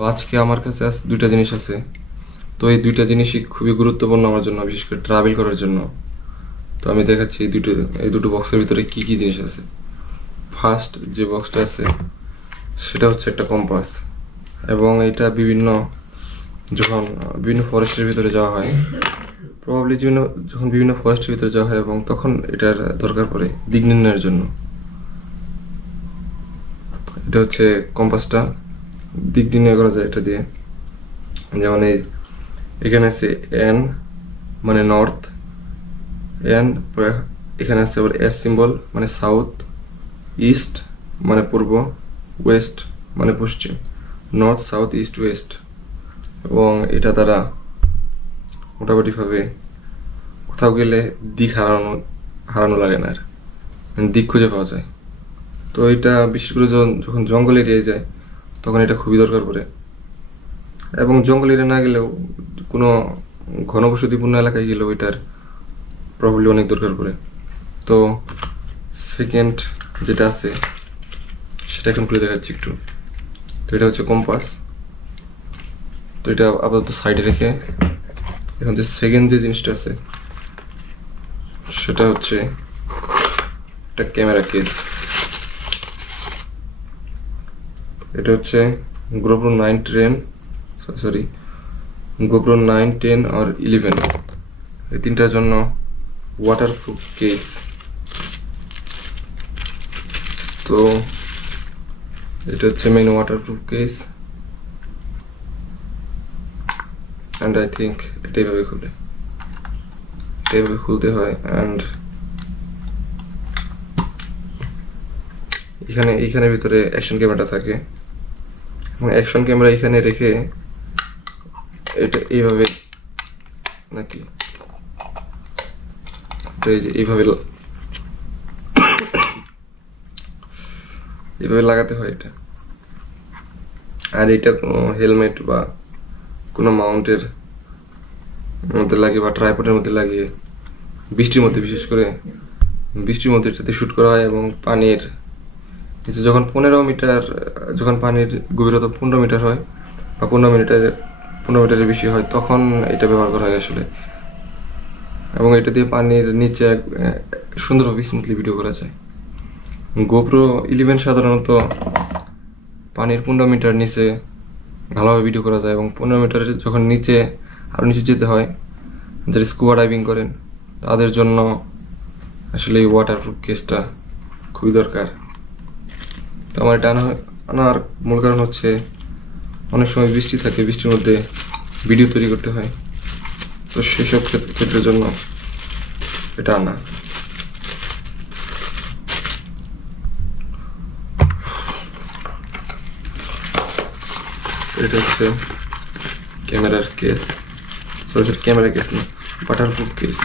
তো আজকে আমার কাছে দুইটা জিনিস আছে। তো এই দুইটা জিনিসই খুবই গুরুত্বপূর্ণ আমার জন্য, বিশেষ করে ট্রাভেল করার জন্য। তো আমি দেখাচ্ছি এই দুটো বক্সের ভিতরে কি কি জিনিস আছে। ফার্স্ট যে বক্সটা আছে সেটা হচ্ছে একটা কম্পাস, এবং এটা যখন বিভিন্ন ফরেস্টের ভিতরে যাওয়া হয়, প্রবাবলি যখন বিভিন্ন ফরেস্টের ভিতরে যাওয়া হয় এবং তখন এটার দরকার পড়ে দিক নির্ণয়ের জন্য। এটা হচ্ছে কম্পাসটা, দিক নির্ণয় করা যায় এটা দিয়ে। যেমন এখানে আছে এন মানে নর্থ, এন এখানে আছে আবার এস সিম্বল মানে সাউথ, ইস্ট মানে পূর্ব, ওয়েস্ট মানে পশ্চিম, নর্থ সাউথ ইস্ট ওয়েস্ট। এবং এটা দ্বারা মোটামুটিভাবে কোথাও গেলে দিক হারানো লাগে না, আর দিক খুঁজে পাওয়া যায়। তো এটা বিশেষ করে যখন জঙ্গল এরিয়ায় যায় তখন এটা খুবই দরকার পড়ে, এবং জঙ্গল এরিয়া না গেলেও কোনো ঘনবসতিপূর্ণ এলাকায় গেলেও এটার প্রবলি অনেক দরকার পড়ে। তো সেকেন্ড যেটা আছে সেটা এখন খুলে দেখাচ্ছি একটু। তো এটা হচ্ছে কম্পাস। তো এটা আপাতত সাইডে রেখে এখন যে সেকেন্ড যে জিনিসটা আছে সেটা হচ্ছে একটা ক্যামেরা কেস। এটা হচ্ছে GoPro 9 10 সরি GoPro 9 10 আর 11 এই তিনটার জন্য ওয়াটারপ্রুফ কেস। তো এটা হচ্ছে main waterproof case, and I think এটা এইভাবে খুলতে হয়। অ্যান্ড এইখানের ভিতরে অ্যাকশন ক্যামেরাটা থাকে, এবং অ্যাকশন ক্যামেরা এখানে রেখে এটা এইভাবে নাকি এই যে এইভাবে লাগাতে হয় এটা। আর এটা কোনো হেলমেট বা কোনো মাউন্টের মধ্যে লাগিয়ে বা ট্রাইপডের মধ্যে লাগিয়ে বৃষ্টির মধ্যে, বিশেষ করে বৃষ্টির মধ্যে এটাতে শ্যুট করা হয়। এবং পানির নিচে যখন যখন পানির গভীরতা 15 মিটার হয় বা 15 মিটারের বেশি হয় তখন এটা ব্যবহার করা হয় আসলে। এবং এটা দিয়ে পানির নিচে সুন্দরভাবে স্মুথলি ভিডিও করা যায়। GoPro 11 সাধারণত পানির 15 মিটার নিচে ভালোভাবে ভিডিও করা যায়, এবং 15 মিটারের যখন আরও নিচে যেতে হয়, যারা স্কুবা ডাইভিং করেন তাদের জন্য আসলে এই ওয়াটারপ্রুফ কেসটা খুবই দরকার। তো আমার এটা আনার মূল কারণ হচ্ছে অনেক সময় বৃষ্টি থাকে, বৃষ্টির মধ্যে ভিডিও তৈরি করতে হয়। তো সেসব ক্ষেত্রের জন্য এটা আনা। এটা হচ্ছে ক্যামেরার কেস, ক্যামেরা কেস না, ওয়াটারপ্রুফ কেস।